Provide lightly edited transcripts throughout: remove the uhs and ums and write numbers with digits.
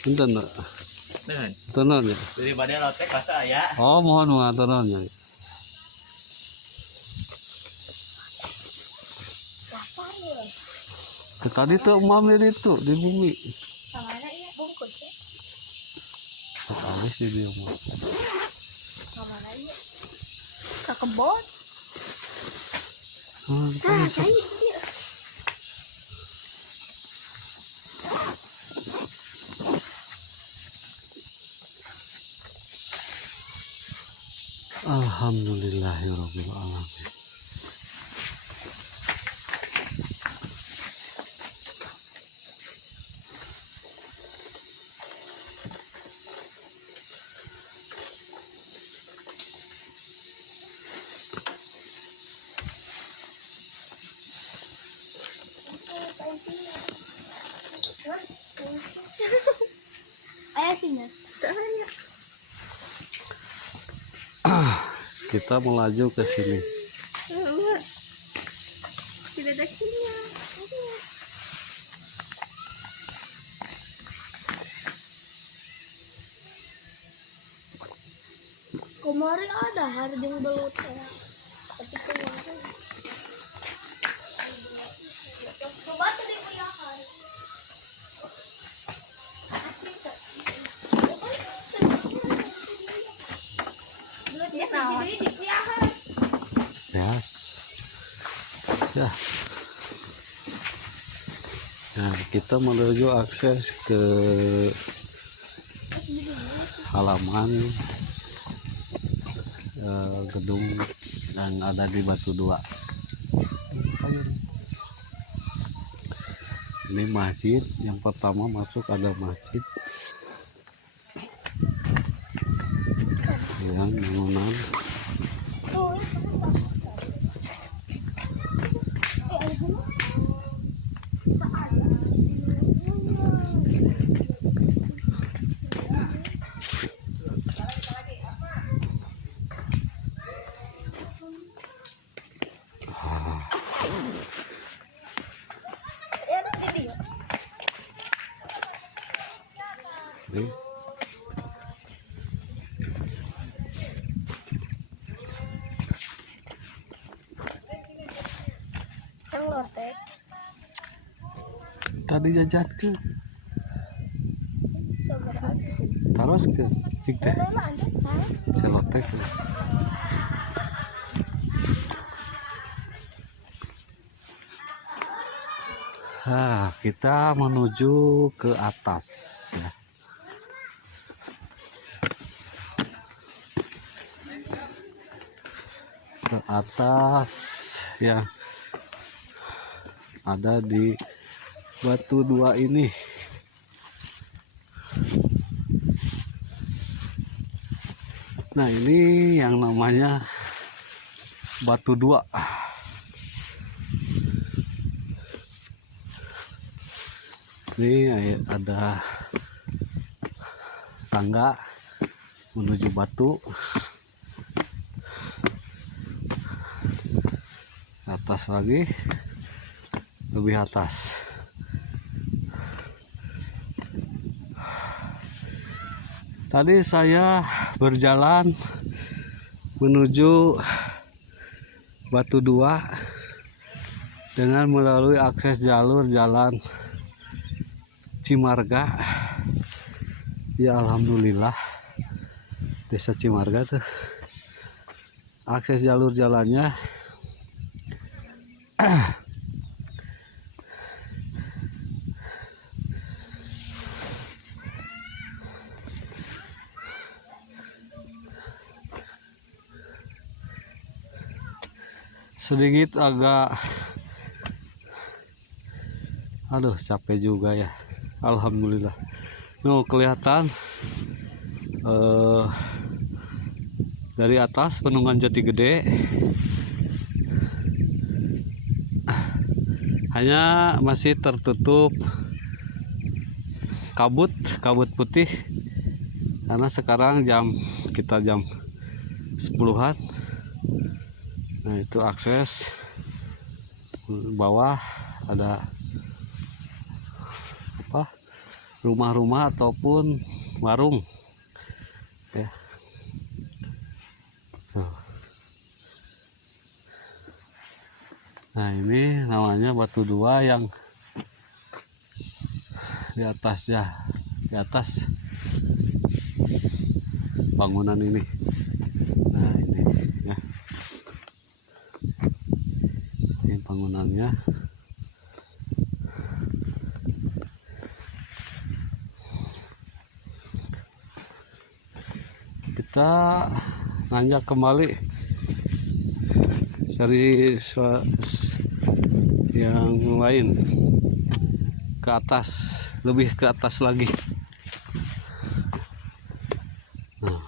Enten enggak? Nen. Tenan ya. Daripada lotek rasa ya. Oh, mohon maaf ya. Tadi tuh mam itu di bumi. Samana iya bungkus ya. Habis di dia mah. Samana iya. Ke kebon. Kan Cai iya. Alhamdulillahirabbil alamin. Ayah sini. Kita melaju ke sini. Tidak ada sinyal. Kemarin ada harjung belut ya. Tapi kemarin. Coba tuh dipelihara. Belutnya segede dipelihara. Yes. Ya. Nah, kita menuju akses ke halaman gedung yang ada di Batu Dua. Ini masjid, yang pertama masuk ada masjid yang bangunan ini. Yang lotek. Tadi jajan ke Seberapa? terus ke cik teh selotek. Kita menuju ke atas ya. Ke atas yang ada di Batu Dua ini. Nah, ini yang namanya Batu Dua. Ini ada tangga menuju batu. Atas lagi, lebih atas. Tadi saya berjalan menuju Batu Dua dengan melalui akses jalur jalan Cimarga. Ya alhamdulillah, Desa Cimarga tuh akses jalur jalannya sedikit agak, aduh capek juga ya. Alhamdulillah. Kelihatan dari atas Bendungan Jati Gede hanya masih tertutup kabut putih karena sekarang kita jam 10-an. Nah, itu akses bawah ada rumah-rumah ataupun warung ya. Tuh. Nah ini namanya batu dua yang di atasnya, di atas bangunan ini. Nah ini ya, ini bangunannya. Kita nanjak kembali dari yang lain ke atas, lebih ke atas lagi. Nah.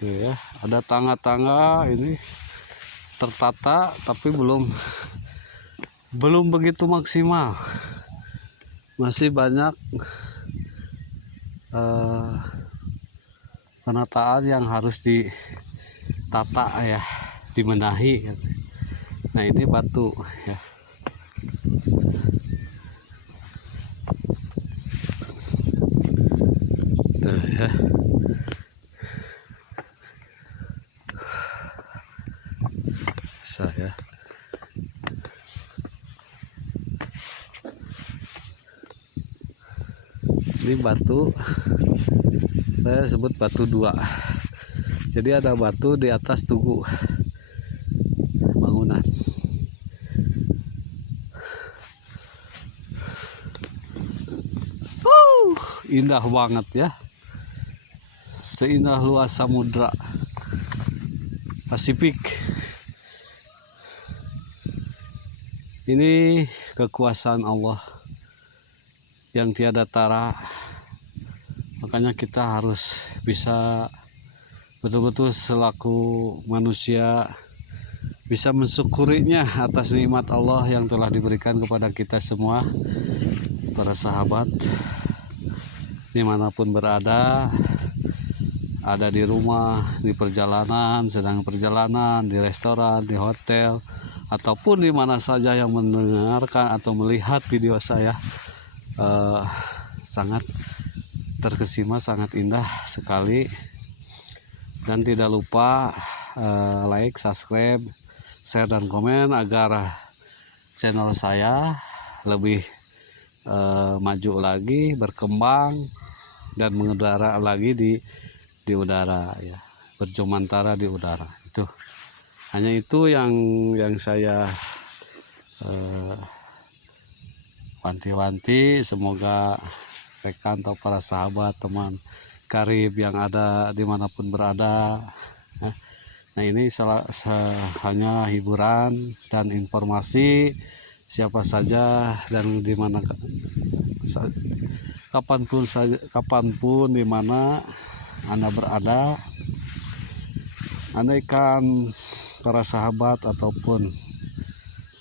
Ya, ada tangga-tangga ini tertata tapi belum begitu maksimal. Masih banyak penataan yang harus ditata ya, dibenahi. Nah ini batu ya. Tuh, ya. Saya ini batu, saya sebut batu dua. Jadi ada batu di atas tugu bangunan. Indah banget ya, seindah luas samudra Pasifik. Ini kekuasaan Allah yang tiada tara. Makanya kita harus bisa betul-betul selaku manusia bisa mensyukurinya atas nikmat Allah yang telah diberikan kepada kita semua, para sahabat, dimanapun berada, ada di rumah, di perjalanan, sedang perjalanan, di restoran, di hotel, ataupun di mana saja yang mendengarkan atau melihat video saya. Sangat terkesima, sangat indah sekali. Dan tidak lupa like, subscribe, share dan komen agar channel saya lebih maju lagi, berkembang dan mengudara lagi di udara ya, berjumantara di udara. Itu hanya itu yang saya wanti-wanti. Semoga rekan atau para sahabat, teman karib yang ada dimanapun berada. Nah ini hanya hiburan dan informasi. Siapa saja dan dimana, kapanpun dimana Anda berada, andaikan para sahabat ataupun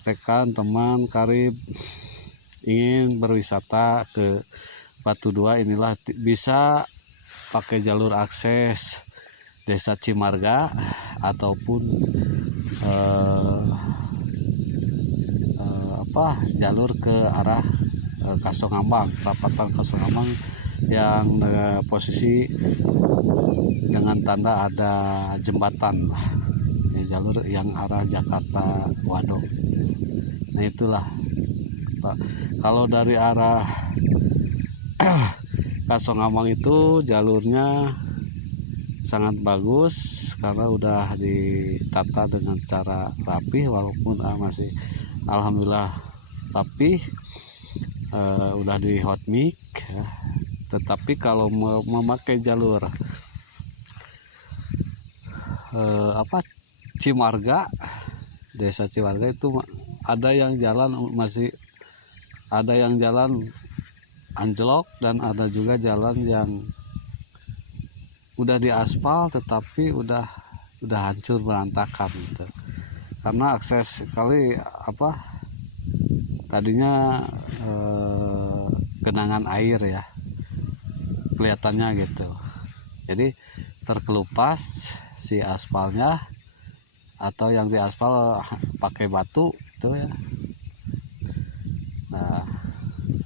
rekan teman karib ingin berwisata ke Batu Dua, inilah bisa pakai jalur akses Desa Cimarga ataupun jalur ke arah Kasongambang, perapatan Kasongambang yang posisi dengan tanda ada jembatan ya, jalur yang arah Jakarta Waduk. Nah itulah Pak. Kalau dari arah Kasongambang itu jalurnya sangat bagus karena udah ditata dengan cara rapi, walaupun masih alhamdulillah rapi, udah di hot mix ya. Tetapi kalau memakai jalur Cimarga, Desa Cimarga itu ada yang jalan masih, ada yang jalan anjlok dan ada juga jalan yang udah diaspal tetapi udah hancur berantakan gitu. Karena akses kali tadinya genangan air ya kelihatannya gitu. Jadi terkelupas si aspalnya, atau yang diaspal pakai batu itu ya. Nah,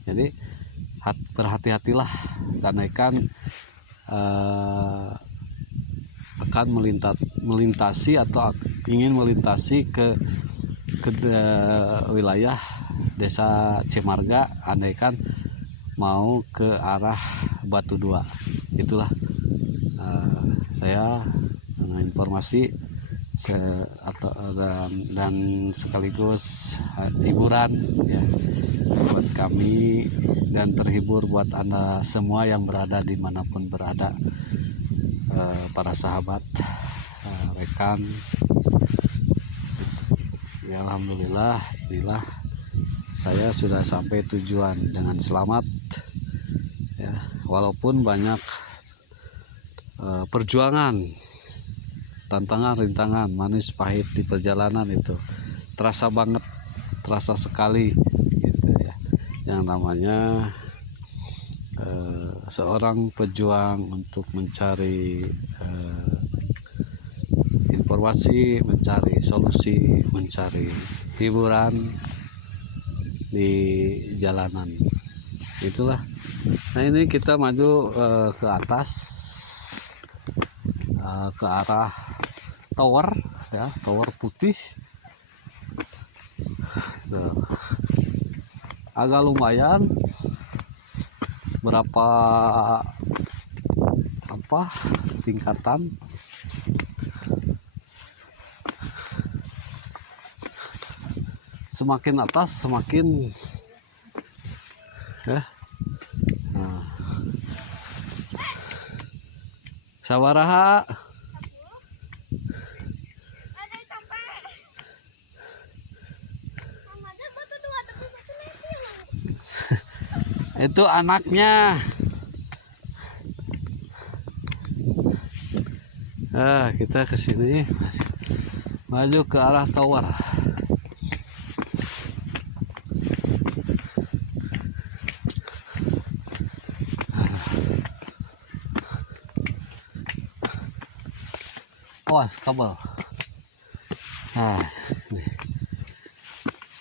jadi berhati-hatilah, seandainya akan melintasi atau ingin melintasi ke wilayah Desa Cimarga, andaikan mau ke arah Batu Dua. Itulah saya dengan informasi dan sekaligus hiburan ya buat kami, dan terhibur buat Anda semua yang berada dimanapun berada, para sahabat, rekan ya. Alhamdulillah, inilah saya sudah sampai tujuan dengan selamat ya, walaupun banyak perjuangan, tantangan, rintangan, manis pahit di perjalanan itu terasa banget, terasa sekali gitu ya. Yang namanya seorang pejuang untuk mencari informasi, mencari solusi, mencari hiburan di jalanan, itulah. Nah, ini kita maju ke atas, ke arah tower ya, tower putih. Tuh. Agak lumayan, berapa tingkatan. Semakin atas semakin ya. Nah. Sabaraha itu anaknya. Kita ke sini, maju ke arah tower. Awas kabel. Nah,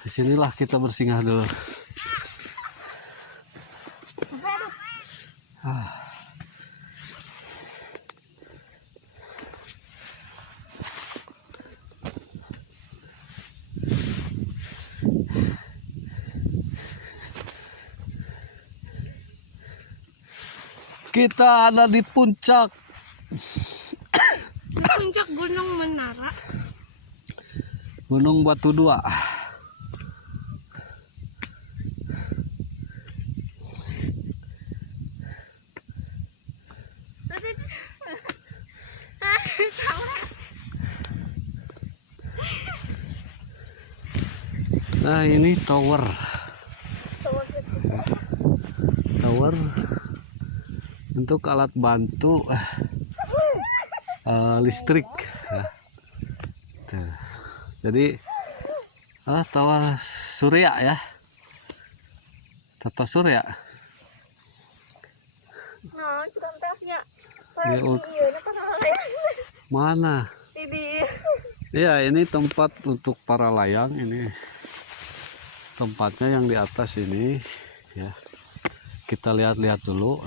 disinilah kita bersinggah dulu. Kita ada di puncak Gunung Menara. Gunung Batu Dua. Nah, ini tower untuk alat bantu listrik ya. Tuh. Jadi tower surya ya, tata surya. Nah, contohnya Mana? Ya, ini tempat untuk para layang. Ini tempatnya yang di atas ini ya. Kita lihat-lihat dulu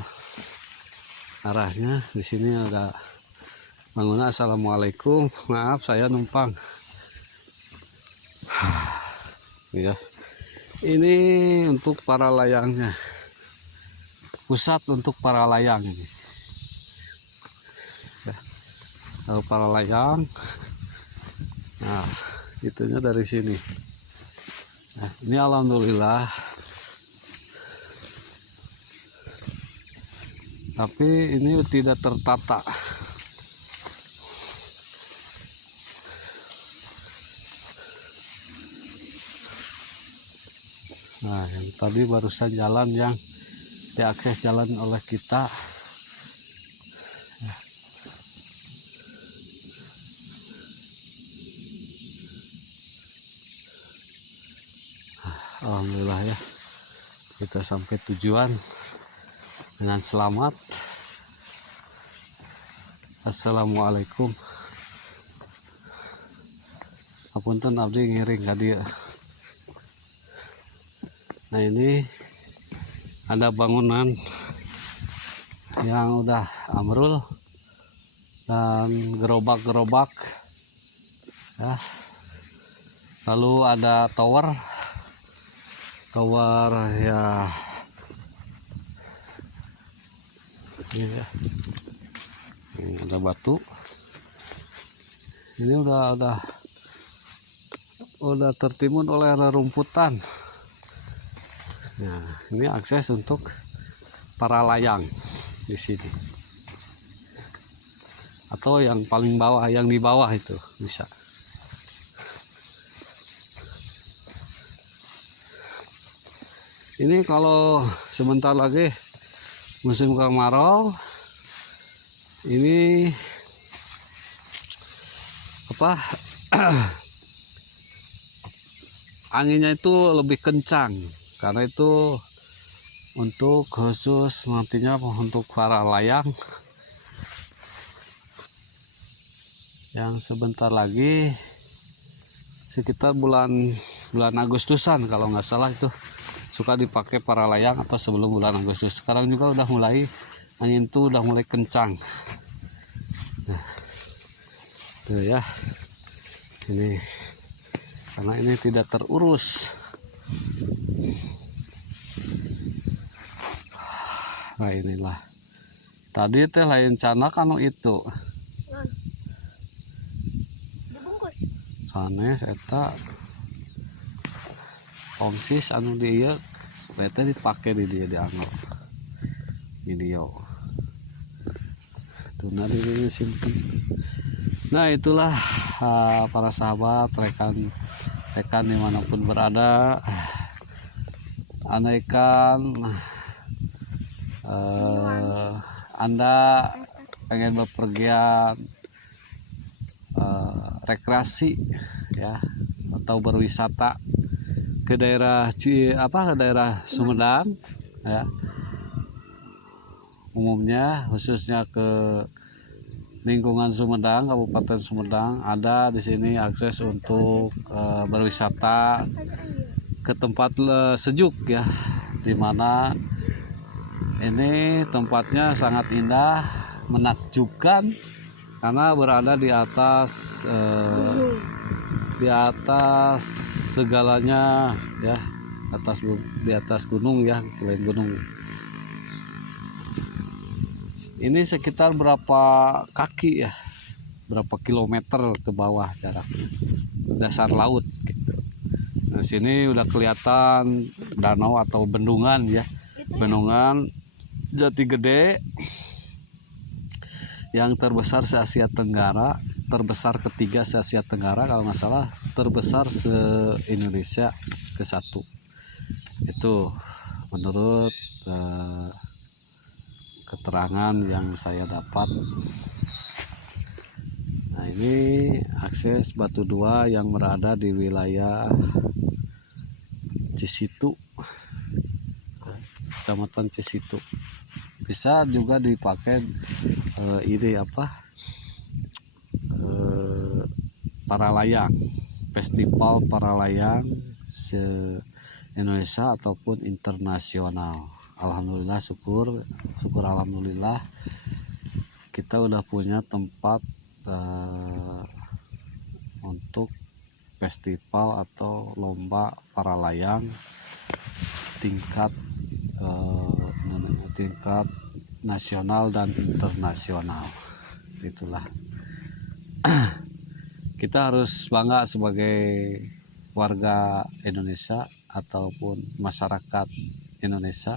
arahnya. Di sini ada bangunan. Assalamualaikum, maaf saya numpang. Ya, ini untuk para layangnya, pusat untuk para layang ini. Ya, para layang. Nah, itunya dari sini. Nah, ini alhamdulillah. Tapi ini tidak tertata. Nah, yang tadi barusan jalan yang diakses jalan oleh kita. Alhamdulillah ya, kita sampai tujuan dengan selamat. Assalamualaikum. Ngapunten abdi ngiring ka dieu. Nah ini ada bangunan yang udah ambrul dan gerobak-gerobak ya. Lalu ada tower ya ini ya. Ada batu. Ini udah tertimbun oleh rerumputan. Nah, ini akses untuk para layang di sini. Atau yang paling bawah, yang di bawah itu bisa. Ini kalau sebentar lagi musim kemarau, ini apa? Anginnya itu lebih kencang karena itu untuk khusus nantinya untuk para layang yang sebentar lagi sekitar bulan Agustusan kalau nggak salah itu suka dipakai para layang atau sebelum bulan Agustus. Sekarang juga udah mulai angin itu udah mulai kencang. Nah, tuh ya, ini karena ini tidak terurus. Nah inilah tadi teh lain cana kanu itu dibungkus sanes eta tongsis anu dia bete dipakai di dia dianggo video tuh nadi ini simpen. Nah itulah para sahabat rekan dimanapun berada, andaikan Anda pengen bepergian rekreasi ya atau berwisata ke daerah ke daerah Sumedang ya, umumnya khususnya ke lingkungan Sumedang, Kabupaten Sumedang, ada di sini akses untuk berwisata ke tempat sejuk ya, dimana ini tempatnya sangat indah, menakjubkan karena berada di atas segalanya ya, di atas gunung ya, selain gunung. Ini sekitar berapa kaki ya, berapa kilometer ke bawah jaraknya, dasar laut gitu. Nah sini udah kelihatan danau atau bendungan ya, bendungan Jati Gede yang terbesar se Asia Tenggara, terbesar ketiga se Asia Tenggara kalau nggak salah, terbesar se Indonesia ke-1 itu menurut keterangan yang saya dapat. Nah ini akses Batu Dua yang berada di wilayah Cisitu, Kecamatan Cisitu. Bisa juga dipakai para layang, festival para layang se Indonesia ataupun internasional. Alhamdulillah, syukur alhamdulillah kita udah punya tempat untuk festival atau lomba para layang tingkat nasional dan internasional. Itulah kita harus bangga sebagai warga Indonesia ataupun masyarakat Indonesia,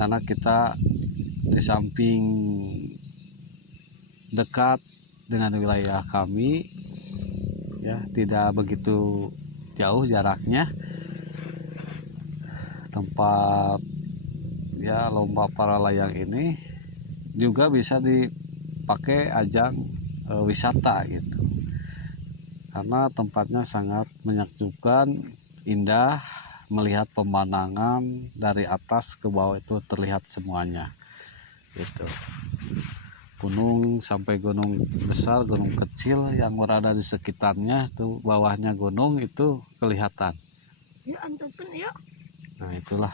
karena kita di samping dekat dengan wilayah kami ya, tidak begitu jauh jaraknya, tempat ya lomba para layang ini juga bisa dipakai ajang wisata gitu, karena tempatnya sangat menakjubkan, indah, melihat pemandangan dari atas ke bawah itu terlihat semuanya gitu. gunung sampai gunung besar, gunung kecil yang berada di sekitarnya itu bawahnya gunung itu kelihatan. Yuk antepin yuk. Nah itulah.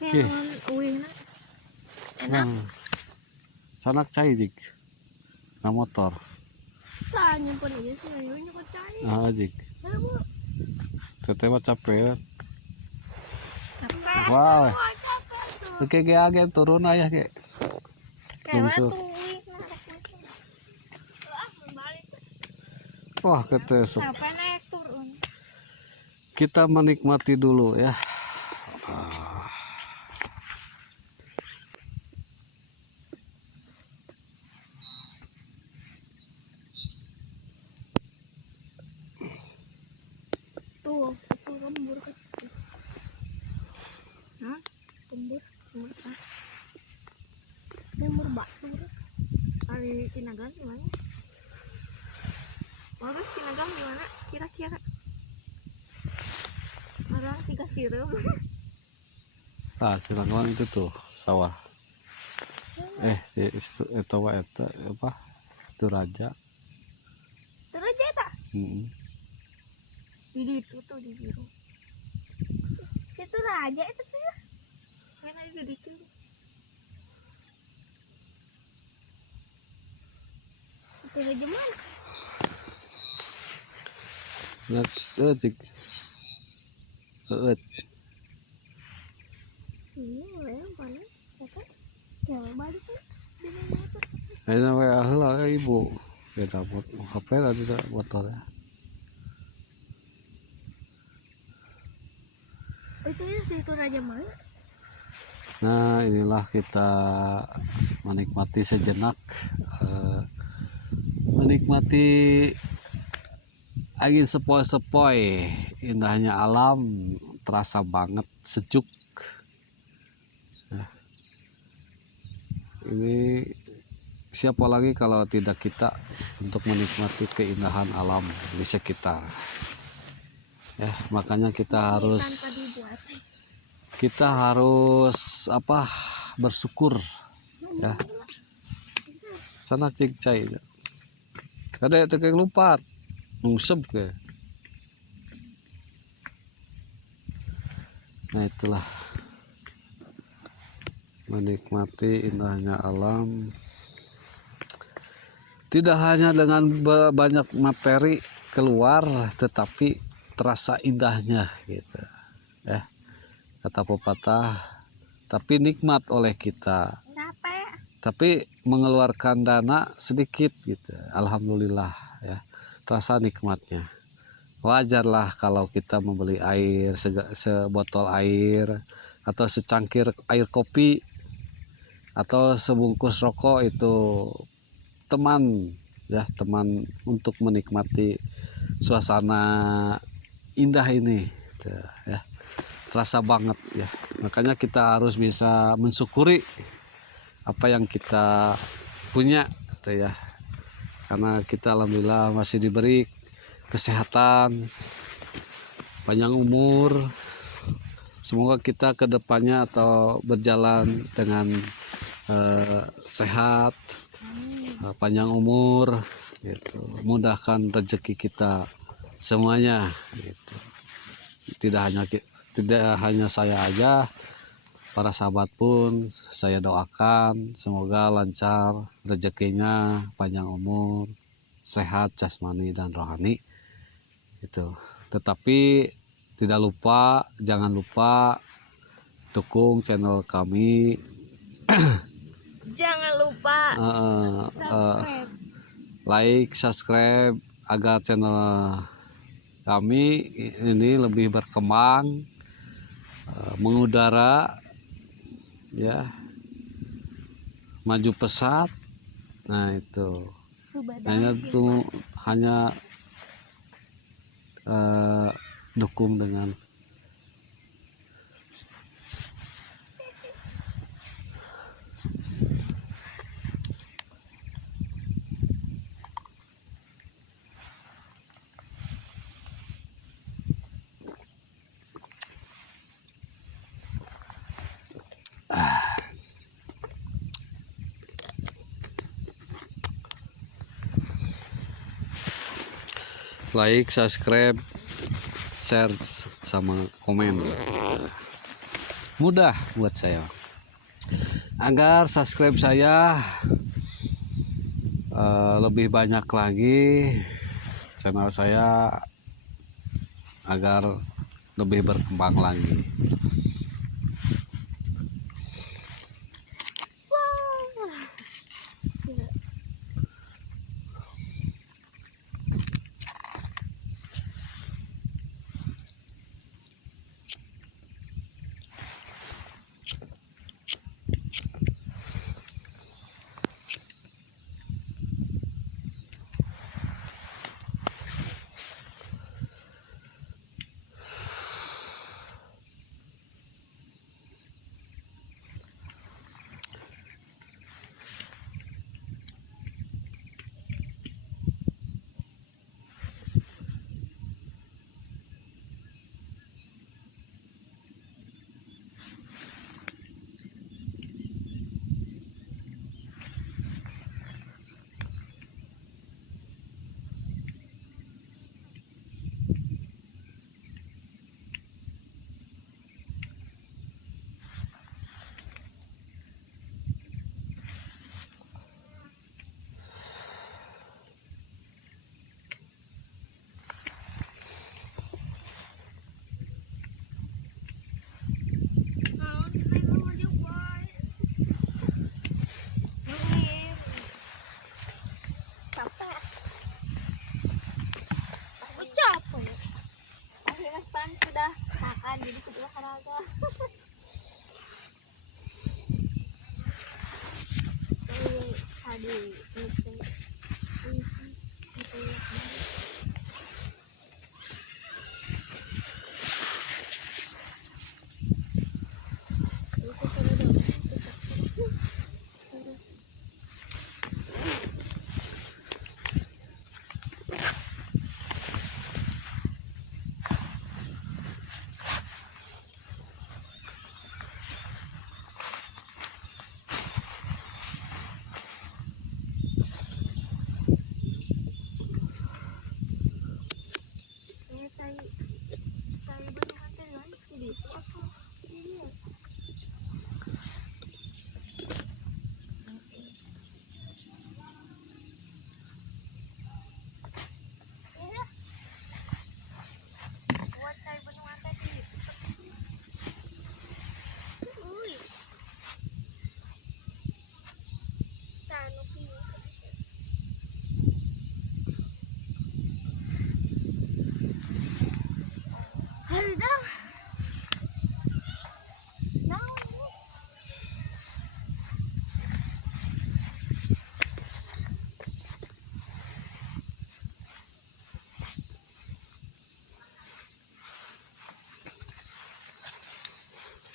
Kayak uwingna enak. Sanak cai jik, na motor. Lah nyimpen ieu sih ayo nyokot cai. Nah jik, Ayo Bu. teteh mah capek. Capek. Wah, Capek tuh. oke ge age turun ayah ge. Kayak Lungsur. tuh uwing balik. Wah ketesuk. Capek naik turun. Kita menikmati dulu ya. Tuh, itu lembur kecil. Hah? Lembur ah. Lembur batu. Kali Cinagang gimana? Terus Cinagang gimana? Kira-kira? Orang sih kasih Ah, silang itu tuh sawah. Si itu apa? Itu raja. Terus aja tak? Di itu tuh di biru. Situ raja itu tuh ya. Main aja di situ. Itu raja mana? Nah, cik. Iya, yang panas. Apa? Jangan balik tuh. Ayo wa heula ibu. Beda buat HP tadi motor ya. Itu ya situ raja mana? Nah, inilah kita menikmati sejenak menikmati angin sepoi-sepoi, indahnya alam, terasa banget sejuk. Ini siapa lagi kalau tidak kita untuk menikmati keindahan alam di sekitar. Ya, makanya kita harus apa? Bersyukur ya. Sana cik cai. Kada tekeng lupat. Nungsep ke. Nah itulah menikmati indahnya alam. Tidak hanya dengan banyak materi keluar, tetapi terasa indahnya gitu. Ya, kata pepatah, tapi nikmat oleh kita. Tapi mengeluarkan dana sedikit gitu. Alhamdulillah ya, terasa nikmatnya. Wajarlah kalau kita membeli air sebotol air atau secangkir air kopi atau sebungkus rokok itu teman ya, teman untuk menikmati suasana indah ini gitu, ya. Terasa banget ya. Makanya kita harus bisa mensyukuri apa yang kita punya gitu ya. Karena kita alhamdulillah masih diberi kesehatan, panjang umur. Semoga kita ke depannya atau berjalan dengan sehat, panjang umur gitu. Mudahkan rezeki kita semuanya gitu. Tidak hanya saya aja, para sahabat pun saya doakan semoga lancar rezekinya, panjang umur, sehat jasmani dan rohani itu. Tetapi jangan lupa dukung channel kami. Jangan lupa subscribe. Like, subscribe agar channel kami ini lebih berkembang, mengudara ya, maju pesat. Nah itu hanya dukung dengan like, subscribe, share, sama komen. Mudah buat saya. Agar subscribe saya lebih banyak lagi, channel saya agar lebih berkembang lagi. Sudah makan jadi kedua karaga.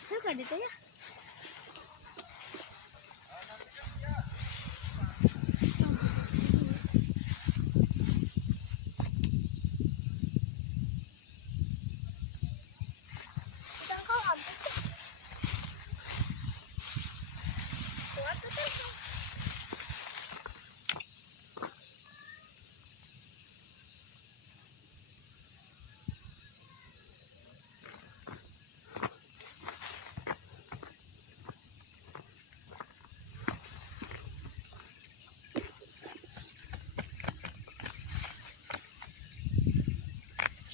Suka gitu ya.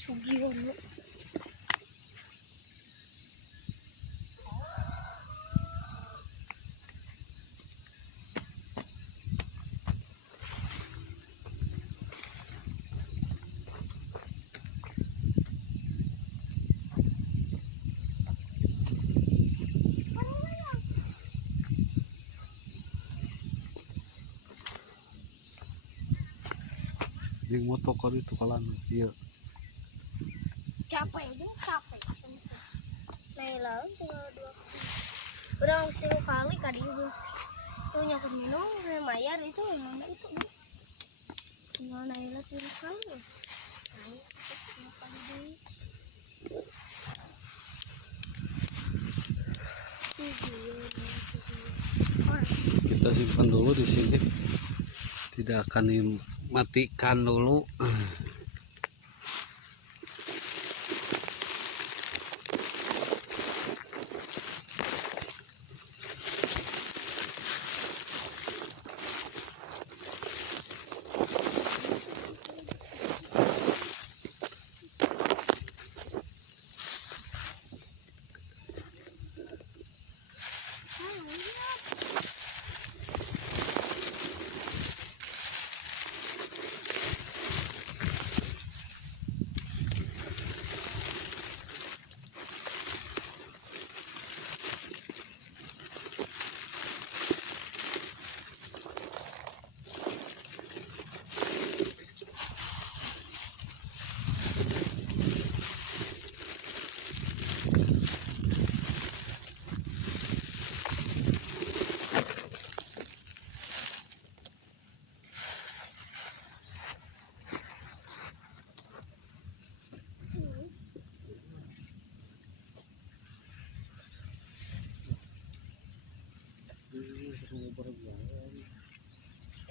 Sugiwan. Yang motor itu kalan, iya. Capek aja, capek. Layla tinggal 2 kali. Udah harus 3 kali kali itu. Tuh nyakut minum, mayar itu memang itu. Tinggal Layla 3 kali. Kita simpan dulu di sini. Tidak akan dimatikan dulu.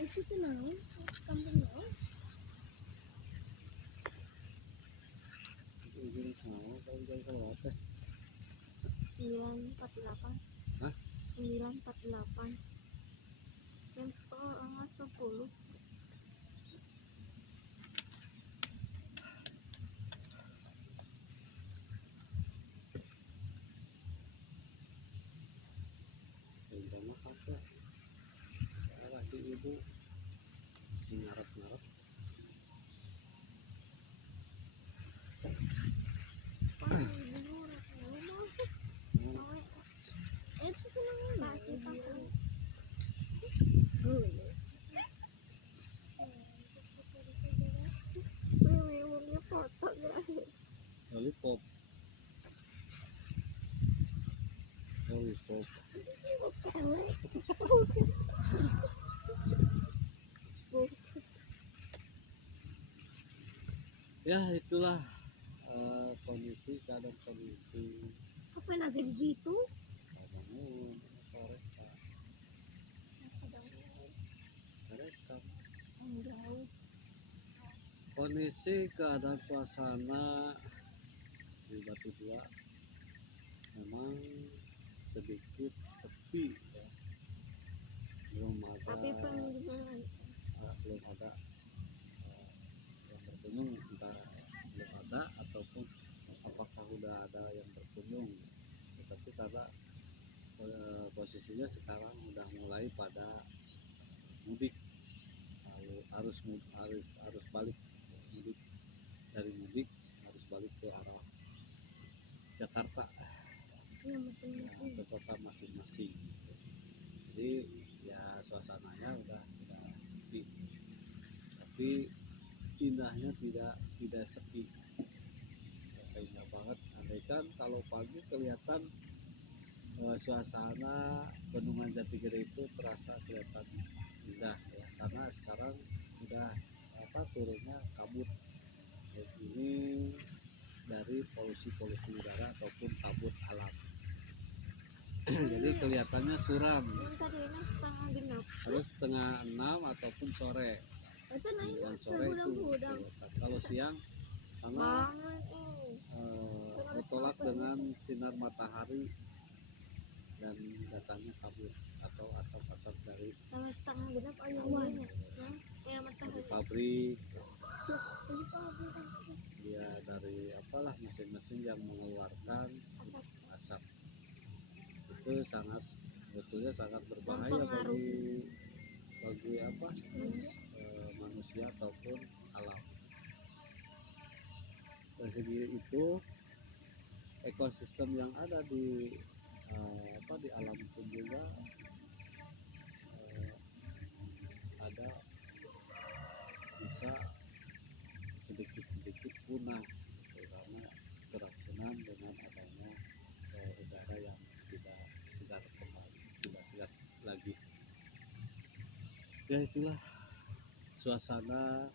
Itu tuh naon? Kampung naon? 948. Hah? 948. Jam 9:30. Rencana apa? Arah si ibu ngarep-ngarep. Itu senang masih pakai. Memangnya foto guys. Lollipop. Ya itulah kondisi keadaan kondisi Apa yang ada di situ? bangun sore rekam Jauh. kondisi keadaan suasana di Batu Dua memang sedikit sepi ya. belum ada Tapi pengunjung belum ada yang berkunjung entah belum ada ataupun apakah udah ada yang berkunjung tetapi karena posisinya sekarang udah mulai pada mudik lalu harus balik mudik dari mudik harus balik ke arah Jakarta ya masing-masing. ke kota masing-masing jadi ya suasananya udah sepi tapi indahnya tidak sepi rasa indah banget andaikan kalau pagi kelihatan suasana Bendungan Jati Gede itu terasa kelihatan indah ya karena sekarang udah turunnya kabut baik ini dari polusi udara ataupun kabut alam jadi kelihatannya suram Yang tadinya setengah genap. harus setengah 6 ataupun sore Itu naik dan sore itu budang-budang. kelihatan. Kalau siang karena Banget. bertolak dengan sinar matahari dan datangnya kabut atau asap dari Sama setengah genap awan. Kayak matahari. pabrik Ini pabrik. ya dari apalah mesin-mesin yang mengeluarkan asap itu sangat sebetulnya sangat berbahaya bagi apa manusia ataupun alam. Dari segi itu ekosistem yang ada di di alam pun juga ada bisa sedikit punah karena keracunan dengan adanya udara yang tidak segar kembali tidak segar lagi ya itulah suasana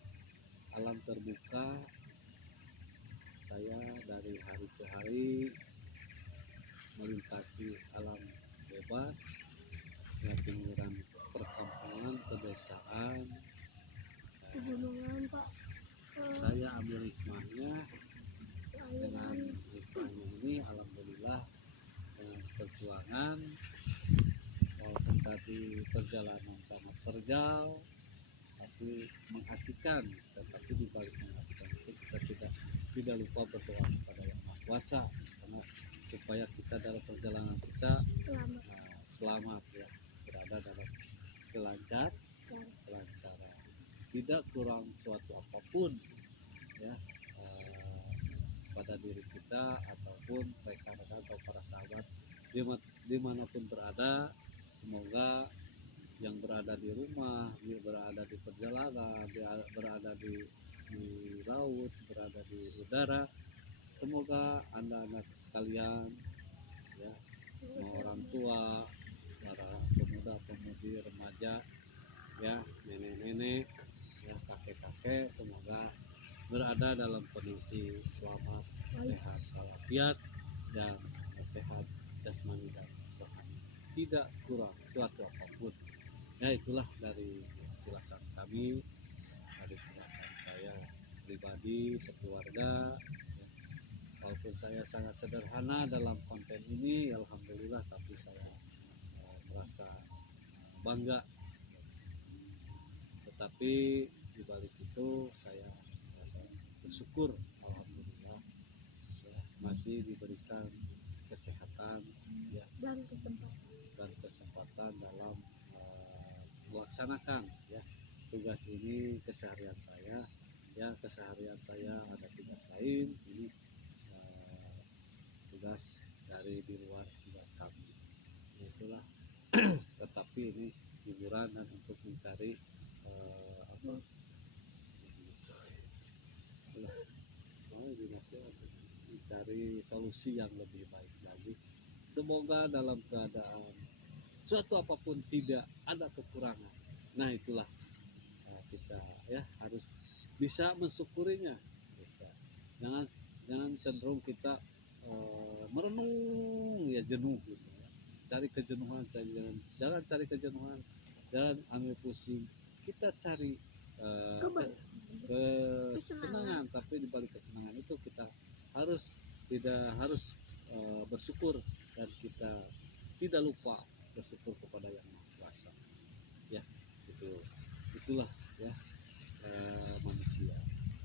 alam terbuka saya dari hari ke hari melintasi alam bebas ya pinggiran perkampungan pedesaan Pegunungan Pak. saya ambil hikmahnya dengan hikmahnya ini alhamdulillah dengan perjuangan walaupun tadi perjalanan sangat terjal tapi mengasihkan tetapi di balik mengasihkan itu kita tidak lupa berdoa kepada Yang Maha Kuasa karena supaya kita dalam perjalanan kita selamat ya berada dalam kelancaran tidak kurang suatu apapun ya pada diri kita ataupun rekan-rekan atau para sahabat dimanapun berada semoga yang berada di rumah berada di perjalanan berada di laut berada di udara semoga anak-anak sekalian ya mau orang tua para pemuda-pemudi remaja ya nenek-nenek ya kakek-kakek semoga berada dalam kondisi selamat sehat walafiat dan sehat jasmani dan rohani tidak kurang suatu apapun. Ya itulah dari penjelasan kami, dari penjelasan saya pribadi sekeluarga. Walaupun saya sangat sederhana dalam konten ini, alhamdulillah, tapi saya merasa bangga. Tetapi di balik itu saya merasa bersyukur, alhamdulillah, ya, masih diberikan kesehatan, ya, Dan kesempatan. dan kesempatan dalam melaksanakan, ya, tugas ini. Keseharian saya, ya, keseharian saya ada tugas lain, ini tugas dari di luar tugas kami. Itulah. Tetapi ini hiburan dan untuk mencari apa? Mencari solusi yang lebih baik lagi. Semoga dalam keadaan suatu apapun tidak ada kekurangan. Nah itulah kita ya harus bisa mensyukurinya. Jangan cenderung kita merenung ya jenuh gitu. Cari kejenuhan, jangan cari kejenuhan, jangan ambil pusing. Kita cari kesenangan, tapi di balik kesenangan itu kita tidak harus bersyukur, dan kita tidak lupa bersyukur kepada Yang Maha Kuasa. Ya, itulah ya manusia.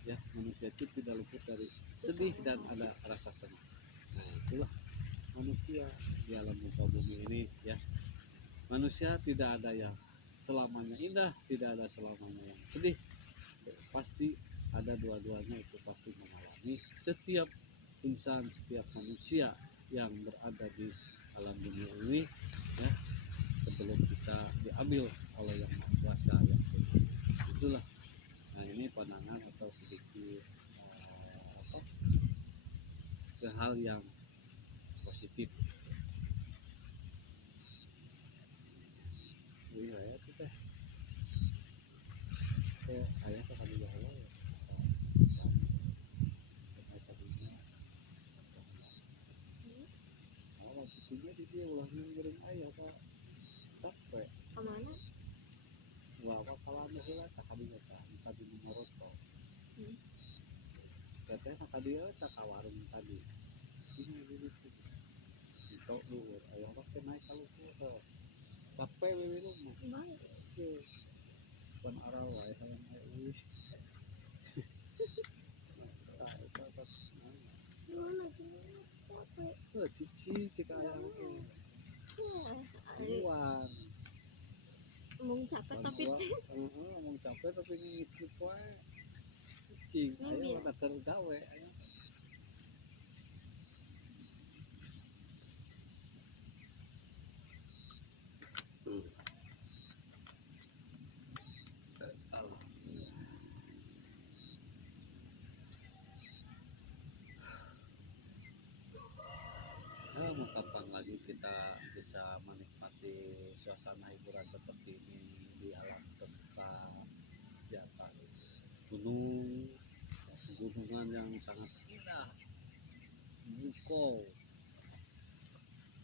Ya, manusia itu tidak luput dari sedih dan ada rasa senang. Nah, itulah manusia di alam muka bumi ini, ya. Manusia tidak ada yang selamanya indah, tidak ada selamanya yang sedih. Pasti ada dua-duanya, itu pasti mengalami setiap insan, setiap manusia yang berada di alam dunia ini, ya, sebelum kita diambil oleh Yang Maha Kuasa. Ya. Itulah. Nah, ini pandangan atau sedikit hal yang positif. Iya ya kita. Ayah akan dibawa ya. Oh, maksudnya dia ulangnya ngirim ayah pak. Capek. Kemana? Wah, kalau anda hilang tak ada tadi menurut kau. Katanya tak dia tak kawarin tadi. Ini dulu tuh. Itu dulu. Ayah pakai naik kalau tuh. Capek beli rumah. Oke. Bukan arah ayah yang naik. Cici cek ayah buan Mau capek tapi ngomong capek tapi ngicip wae cing ayo udah kergawe ayo kapan lagi kita bisa menikmati suasana hiburan seperti ini di alam terbuka di atas gunungan yang sangat indah, bukau.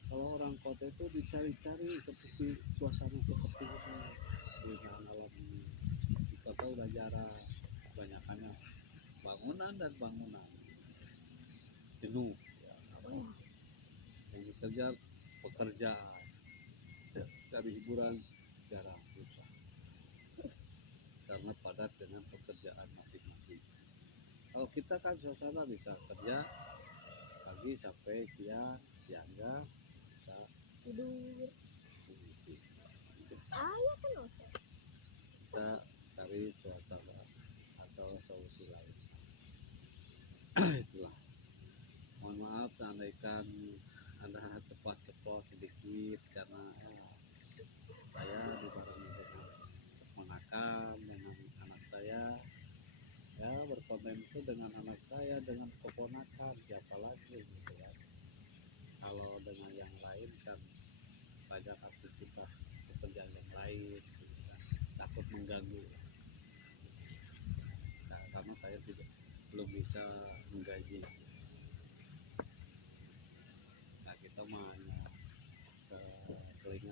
Kalau orang kota itu dicari-cari seperti suasana seperti ini di alam ini. Di kota udah jarang, kebanyakannya bangunan dan bangunan, jenuh ya, yang dikejar pekerjaan, cari hiburan jarang, susah karena padat dengan pekerjaan masing-masing. Kalau kita kan suasana bisa kerja pagi sampai siang, siangnya kita tidur. Ayah kan oke. kita cari suasana atau solusi lain. Itulah. Mohon maaf andaikan ada cepat-cepat sedikit karena saya dibarengi dengan keponakan, dengan anak saya, ya berkonten itu dengan anak saya, dengan keponakan, siapa lagi gitu ya. Kalau dengan yang lain kan banyak aktivitas pekerjaan yang lain gitu kan. Takut mengganggu nah, karena saya belum bisa menggaji. Nah kita mah hanya selingan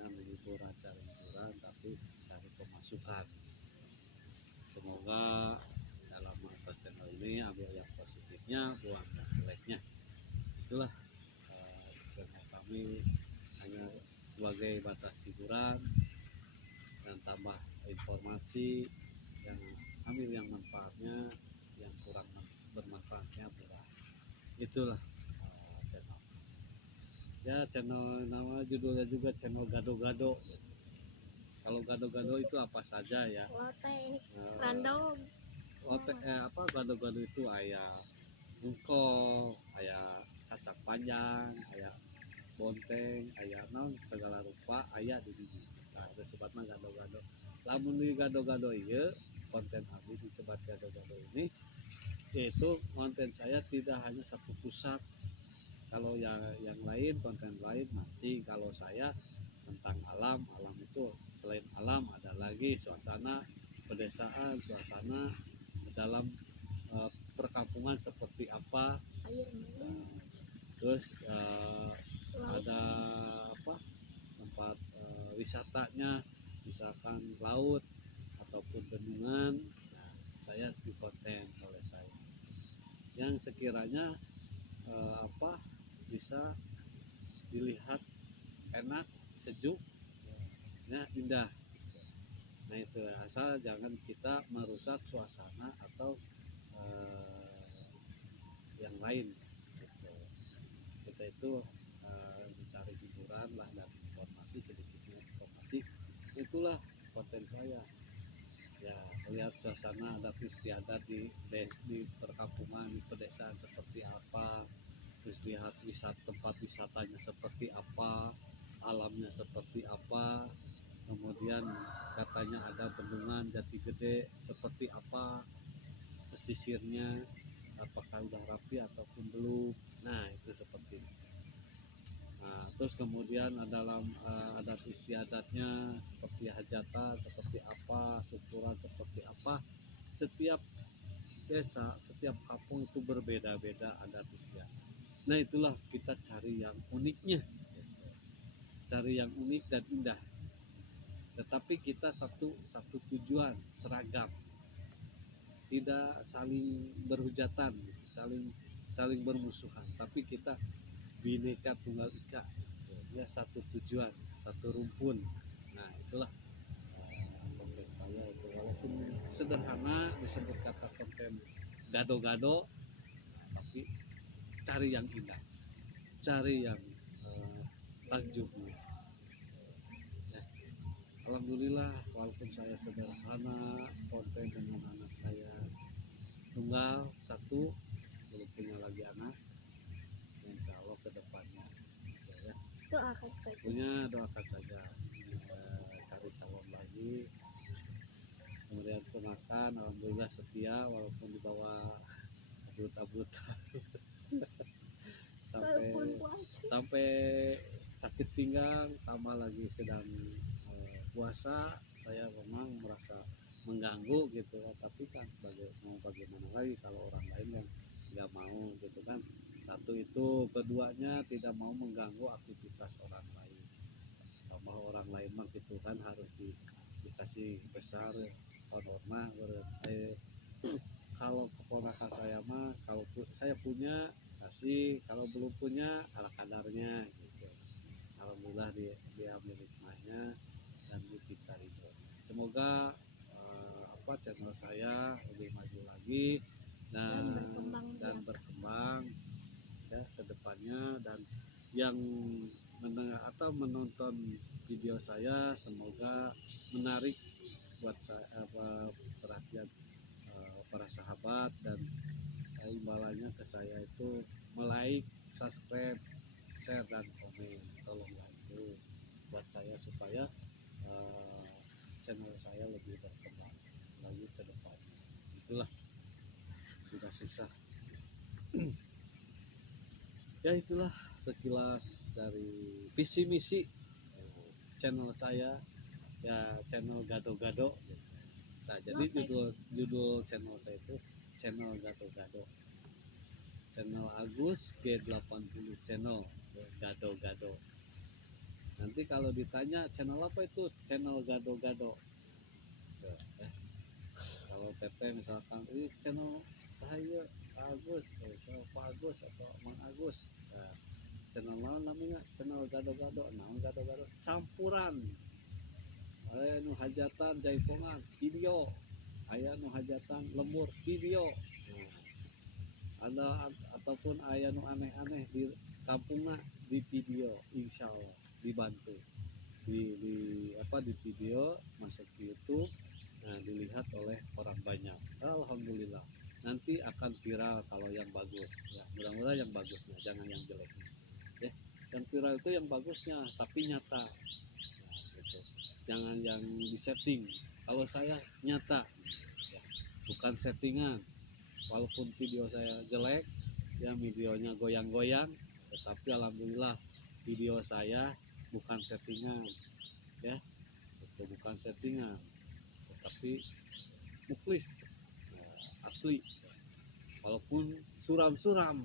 semoga dalam mengangkat channel ini ambil yang positifnya, buang yang jeleknya. Itulah channel kami hanya sebagai batas hiburan dan tambah informasi, yang ambil yang manfaatnya, yang kurang bermanfaatnya buang. Itulah channel. Ya, channel nama judulnya juga channel gado-gado. Kalau gado-gado itu apa saja ya? Wah teh Eh, random. Gado-gado itu ayah engkol, ayah kacang panjang, ayah bonteng, ayah non segala rupa ayah di sini. Nah, disebutnya gado-gado. Lamun di gado-gado iya, konten kami disebut gado-gado ini, yaitu konten saya tidak hanya satu pusat. Kalau yang lain, konten lain mancing. Kalau saya tentang alam, alam itu selain alam ada lagi suasana pedesaan, suasana dalam perkampungan seperti apa. Air minum. Terus ada apa tempat wisatanya, misalkan laut ataupun bendungan. Nah, saya di konten oleh saya yang sekiranya bisa dilihat enak, sejuk, ya indah. Nah itu asal jangan kita merusak suasana atau yang lain gitu. Kita itu mencari hiburan lah dan informasi, sedikitnya informasi. Itulah konten saya ya, melihat suasana adat istiadat di perkampungan, di pedesaan seperti apa, terus lihat tempat wisatanya seperti apa, alamnya seperti apa, kemudian katanya ada bendungan Jati Gede seperti apa, pesisirnya apakah udah rapi ataupun belum. Nah itu seperti itu. Nah, terus kemudian dalam adat istiadatnya seperti hajatan seperti apa, syukuran seperti apa. Setiap desa, setiap kampung itu berbeda-beda adat istiadat. Nah itulah kita cari yang uniknya, cari yang unik dan indah. Tetapi kita satu tujuan, seragam, tidak saling berhujatan, saling bermusuhan, tapi kita Bhinneka Tunggal Ika, ya satu tujuan, satu rumpun. Nah itulah konten saya itu, walaupun sederhana disebut kata konten gado-gado, tapi cari yang indah, cari yang takjubnya. Ya, alhamdulillah walaupun saya sederhana, konten dengan anak saya tunggal satu, belum punya lagi anak, insya Allah ke depannya ya, Doakan saja. punya doakan saja, cari calon lagi, kemudian makan alhamdulillah setia walaupun di bawah abut-abut sampai Walaupun puasa. sampai sakit pinggang, tambah lagi sedang puasa, saya memang merasa mengganggu gitu kan, tapi kan mau bagaimana lagi kalau orang lain yang nggak mau gitu kan. Satu itu, keduanya tidak mau mengganggu aktivitas orang lain. Sama orang lain mah gitu kan harus dikasih besar norma. Kalau keponakan saya mah, kalau saya punya kasih, kalau belum punya ala kadarnya gitu. Alhamdulillah dia hikmahnya dan kita ridho. Semoga channel saya lebih maju lagi dan berkembang ya ke depannya, dan yang mendengar atau menonton video saya semoga menarik buat saya, perhatian para sahabat, dan imbalannya ke saya itu like, subscribe, share dan komen. Tolong bantu buat saya supaya channel saya lebih berkembang lagi ke depan. Itulah, tidak susah. Ya itulah sekilas dari visi misi channel saya ya, channel gado-gado. Nah jadi judul channel saya itu channel gado-gado, channel Agus G80 channel gado-gado. Nanti kalau ditanya channel apa itu, channel gado-gado. kalau TP misalkan ini channel saya Pak Agus, channel Pak Agus atau Mang Agus, nah, channel naon namanya channel gado-gado, naon gado-gado campuran, aya nu hajatan jaipongan video, aya nu hajatan lembur video, ada ataupun aya nu aneh-aneh di kampungna di video, insya Allah dibantu di video masuk ke YouTube, nah dilihat oleh orang banyak, alhamdulillah nanti akan viral kalau yang bagus ya, mudah-mudahan yang bagusnya jangan yang jeleknya ya. Yang viral itu yang bagusnya tapi nyata, nah, gitu. Jangan yang disetting. Kalau saya nyata ya, bukan settingan. Walaupun video saya jelek ya, videonya goyang-goyang, tetapi alhamdulillah video saya bukan settingan ya, itu bukan settingan tetapi muklis asli, walaupun suram-suram